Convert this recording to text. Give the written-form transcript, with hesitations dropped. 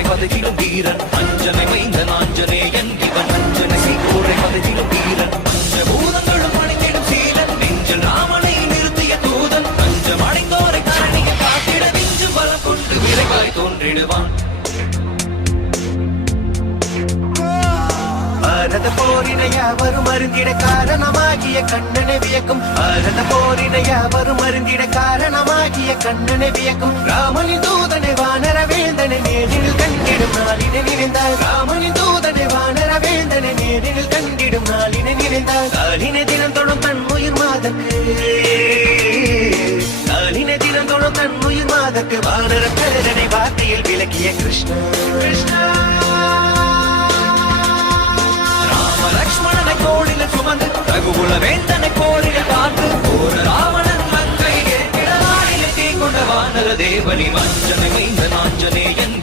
சீகோரை பதகிலும் வீரன் அஞ்சனை மைந்தன் ஆஞ்சநேயன் இவன் அஞ்சனை சீகோரை பதகிலும் வீரன் பஞ்சபூதங்களும் அணிந்திடும் சீலன் நெஞ்சில் ராமனை நிறுத்திய தூதன் பஞ்சம் அடைந்தோரை கரணியை காத்திட நெஞ்சும் பலம் கொண்டு விரைவாய் தோன்றிடுவான் பாரத போரினை யாவரும் அருந்திட காரணமாகிய கண்ணனை வியக்கும் பாரத போரினை யாவரும் அருந்திட காரணமாகிய கண்ணனை வியக்கும் ராமனின் தூதனை வானர வேந்தனை நேரில் கண்டிடும் நாளினை நினைந்தார் ராமனின் தூதனை வானர வேந்தனை நேரில் கண்டிடும் நாளினை நினைந்தார் காலினை தினம் தொடும் தன் உயிர் மாதக்கு காலினை தினம் தொடும் தன் உயிர் மாதக்கு வானர பேரனை வார்த்தையில் விளக்கிய கிருஷ்ணா கிருஷ்ணா லக்ஷ்மணனை கோடில சுமந்து ரகுகுல வேந்தனை கோடில பார்த்து போர ராவணன் மங்கை ஏற்கிட நாளில் தீ கொண்ட வானர தேவனி மஞ்சனை மைந்த நாஞ்சனேயன்